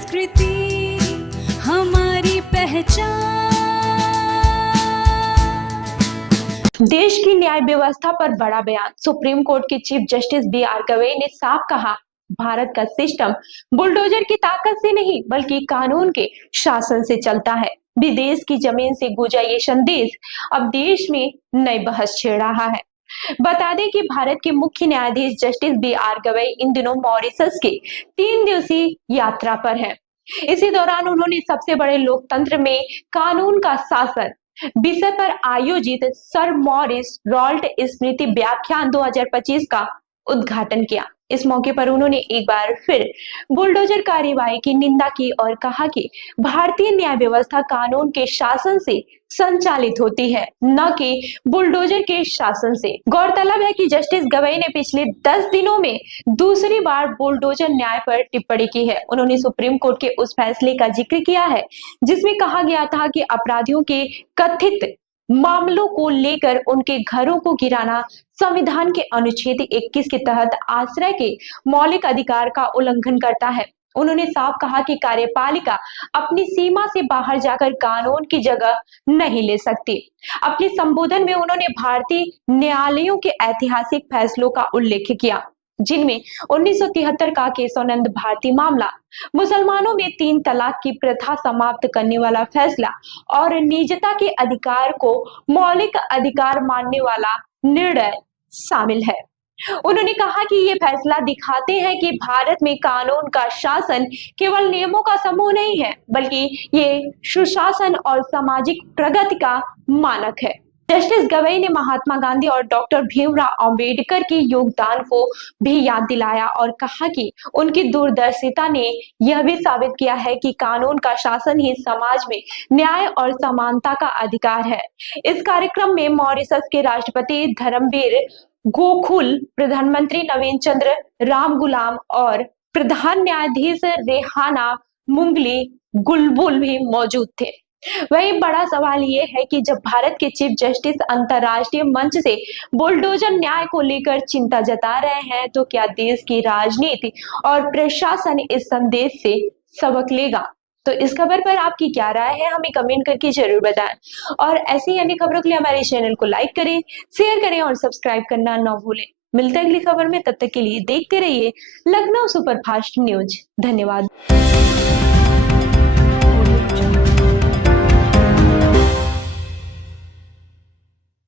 संस्कृति हमारी पहचान। देश की न्याय व्यवस्था पर बड़ा बयान। सुप्रीम कोर्ट के चीफ जस्टिस बी.आर. गवई ने साफ कहा, भारत का सिस्टम बुलडोजर की ताकत से नहीं बल्कि कानून के शासन से चलता है। विदेश की जमीन से गूंजा ये संदेश अब देश में नई बहस छेड़ रहा है। बता दें कि भारत के मुख्य न्यायाधीश जस्टिस बी.आर. गवई इन दिनों मॉरिशस के 3 दिवसीय यात्रा पर हैं। इसी दौरान उन्होंने सबसे बड़े लोकतंत्र में कानून का शासन विषय पर आयोजित सर मॉरिस रॉल्ट स्मृति व्याख्यान 2025 का उद्घाटन किया। इस मौके पर उन्होंने एक बार फिर बुलडोजर कार्यवाही की निंदा की और कहा कि भारतीय न्याय व्यवस्था कानून के शासन से संचालित होती है, न कि बुलडोजर के शासन से। गौरतलब है कि जस्टिस गवई ने पिछले 10 दिनों में दूसरी बार बुलडोजर न्याय पर टिप्पणी की है। उन्होंने सुप्रीम कोर्ट के उस फैसले का जिक्र किया है जिसमें कहा गया था कि अपराधियों के कथित मामलों को लेकर उनके घरों को गिराना संविधान के अनुच्छेद 21 के तहत आश्रय के मौलिक अधिकार का उल्लंघन करता है। उन्होंने साफ कहा कि कार्यपालिका अपनी सीमा से बाहर जाकर कानून की जगह नहीं ले सकती। अपने संबोधन में उन्होंने भारतीय न्यायालयों के ऐतिहासिक फैसलों का उल्लेख किया, जिनमें 1973 का केशवानंद भारती मामला, मुसलमानों में 3 तलाक की प्रथा समाप्त करने वाला फैसला और निजता के अधिकार को मौलिक अधिकार मानने वाला निर्णय शामिल है। उन्होंने कहा कि ये फैसला दिखाते हैं कि भारत में कानून का शासन केवल नियमों का समूह नहीं है, बल्कि ये सुशासन और सामाजिक प्रगति का मानक है। जस्टिस गवई ने महात्मा गांधी और डॉक्टर भीमराव अंबेडकर के योगदान को भी याद दिलाया और कहा कि उनकी दूरदर्शिता ने यह भी साबित किया है कि कानून का शासन ही समाज में न्याय और समानता का अधिकार है। इस कार्यक्रम में मॉरिशस के राष्ट्रपति धर्मवीर गोकुल, प्रधानमंत्री नवीन चंद्र राम गुलाम और प्रधान न्यायाधीश रेहाना मुंगली गुलबुल भी मौजूद थे। वही बड़ा सवाल ये है कि जब भारत के चीफ जस्टिस अंतरराष्ट्रीय मंच से बुलडोजर न्याय को लेकर चिंता जता रहे हैं, तो क्या देश की राजनीति और प्रशासन इस संदेश से सबक लेगा? तो इस खबर पर आपकी क्या राय है, हमें कमेंट करके जरूर बताएं। और ऐसी अन्य खबरों के लिए हमारे चैनल को लाइक करें, शेयर करें और सब्सक्राइब करना न भूलें। मिलते हैं अगली खबर में, तब तक के लिए देखते रहिए लखनऊ सुपरफास्ट न्यूज। धन्यवाद।